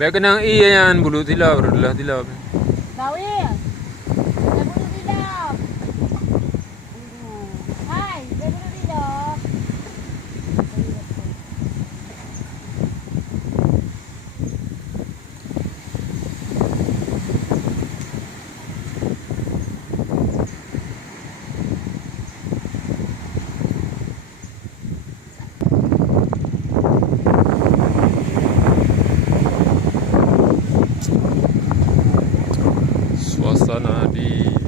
Baik kenang iya yang bulu tilap adalah tilap. Bawi. Saya bunuh tidak. Hai, saya bunuh tidak. Suasana di